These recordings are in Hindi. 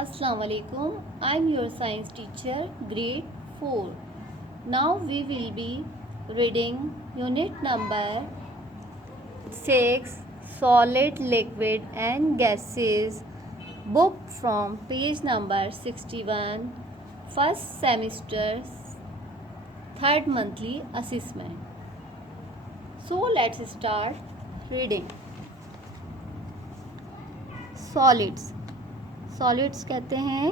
Assalamu alaikum. I'm your science teacher, grade 4. Now we will be reading unit number 6, solid, liquid and gases, book from page number 61, first semester, third monthly assessment. So let's start reading. Solids. Solids कहते हैं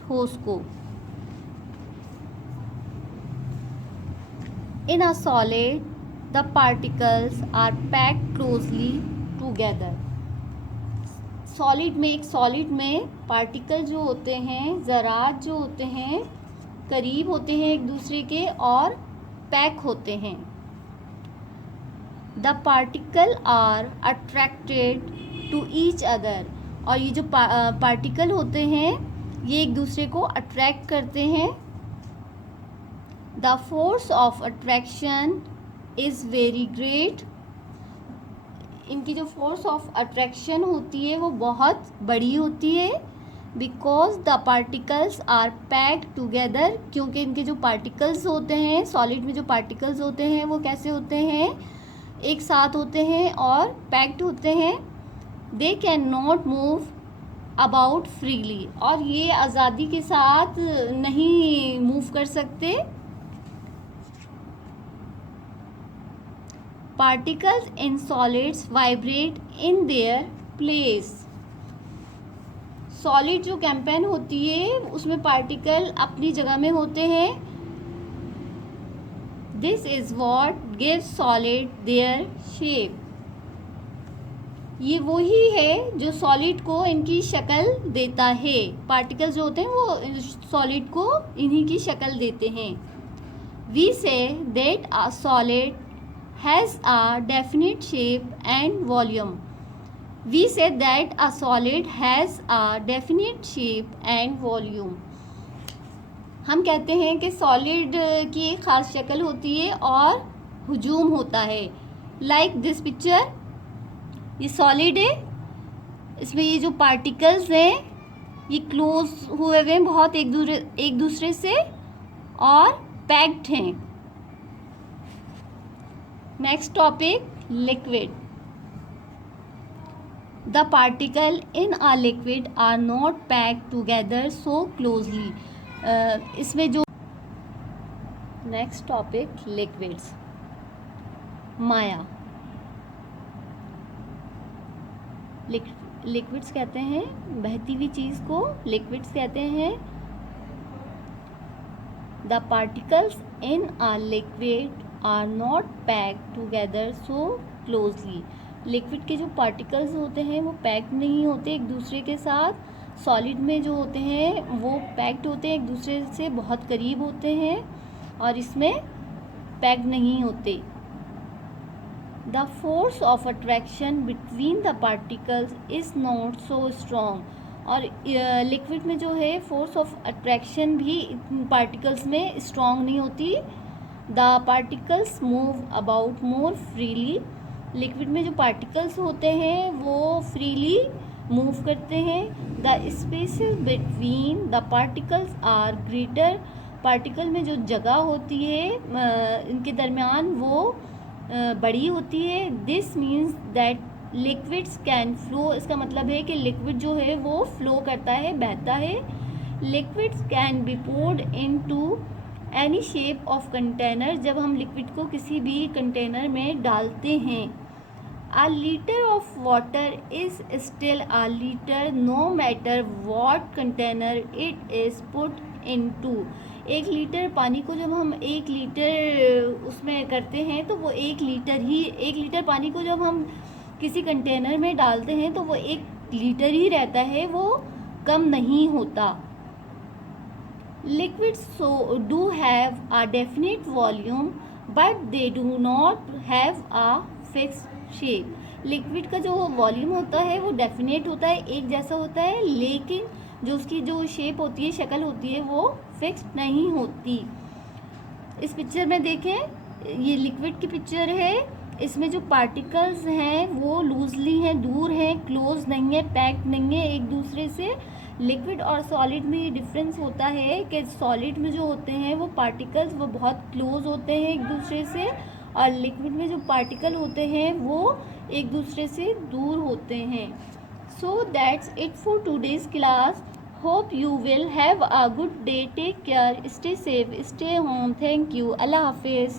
ठोस को. In a solid the particles are packed closely together. Solid में पार्टिकल जो होते हैं, ज़रात जो होते हैं, करीब होते हैं एक दूसरे के और पैक होते हैं. The particle are attracted to each other. और ये जो पार्टिकल होते हैं ये एक दूसरे को अट्रैक्ट करते हैं. The force of attraction is very great. इनकी जो फोर्स ऑफ अट्रैक्शन होती है वो बहुत बड़ी होती है. Because the particles are packed together. क्योंकि इनके जो पार्टिकल्स होते हैं, सॉलिड में जो पार्टिकल्स होते हैं वो कैसे होते हैं, एक साथ होते हैं और पैक्ड होते हैं. They can not move about freely. और ये आज़ादी के साथ नहीं मूव कर सकते. Particles in solids vibrate in their place. Solid जो कैंपेन होती है उसमें पार्टिकल अपनी जगह में होते हैं. This is what gives solid their shape. ये वही है जो सॉलिड को इनकी शक्ल देता है. पार्टिकल जो होते हैं वो सॉलिड को इन्हीं की शक्ल देते हैं. We say that a solid has a definite shape and volume. We say that a solid has a definite shape and volume. हम कहते हैं कि सॉलिड की एक ख़ास शक्ल होती है और हुजूम होता है. लाइक दिस पिक्चर, ये सॉलिड है, इसमें ये जो पार्टिकल्स हैं ये क्लोज हुए हुए हैं बहुत एक दूसरे से और पैक्ड हैं. Next topic, liquid. The particle in a liquid are not packed together so closely. इसमें जो next topic, liquids. Maya. Liquids कहते हैं बहती हुई चीज़ को लिक्विड्स कहते हैं. The particles in a liquid are not packed together so closely. Liquid के जो पार्टिकल्स होते हैं वो पैक्ड नहीं होते एक दूसरे के साथ. सॉलिड में जो होते हैं वो पैक्ड होते हैं, एक दूसरे से बहुत करीब होते हैं और इसमें पैक्ड नहीं होते. The force of attraction between the particles is not so strong. और लिक्विड में जो है फोर्स ऑफ अट्रैक्शन भी पार्टिकल्स में स्ट्रॉन्ग नहीं होती. The particles move about more freely. Liquid में जो पार्टिकल्स होते हैं वो फ्रीली मूव करते हैं. The spaces between the particles are greater. Particle में जो जगह होती है इनके दरमियान वो बड़ी होती है. This means that liquids can flow. इसका मतलब है कि लिक्विड जो है वो फ्लो करता है, बहता है. Liquids can be poured into any shape of container. जब हम लिक्विड को किसी भी कंटेनर में डालते हैं. A litre of water is still a litre no matter what container it is put into. 1 litre पानी को जब हम 1 लीटर उसमें करते हैं तो वो 1 लीटर पानी को जब हम किसी कंटेनर में डालते हैं तो वो 1 लीटर ही रहता है, वो कम नहीं होता. Liquids do have a definite volume but they do not have a fixed shape. Liquid का जो वॉल्यूम होता है वो डेफिनेट होता है, एक जैसा होता है, लेकिन जो उसकी जो शेप होती है, शक्ल होती है, वो फिक्स्ड नहीं होती. इस पिक्चर में देखें, ये लिक्विड की पिक्चर है. इसमें जो पार्टिकल्स हैं वो लूजली हैं, दूर हैं, क्लोज नहीं है, पैक्ड नहीं है एक दूसरे से, लिक्विड और सॉलिड में ये डिफरेंस होता है कि सॉलिड में जो होते हैं वो पार्टिकल्स वो बहुत क्लोज होते हैं एक दूसरे से, और लिक्विड में जो पार्टिकल होते हैं वो एक दूसरे से दूर होते हैं. So that's it for today's class. Hope you will have a good day. Take care. Stay safe. Stay home. Thank you. Allah Hafiz.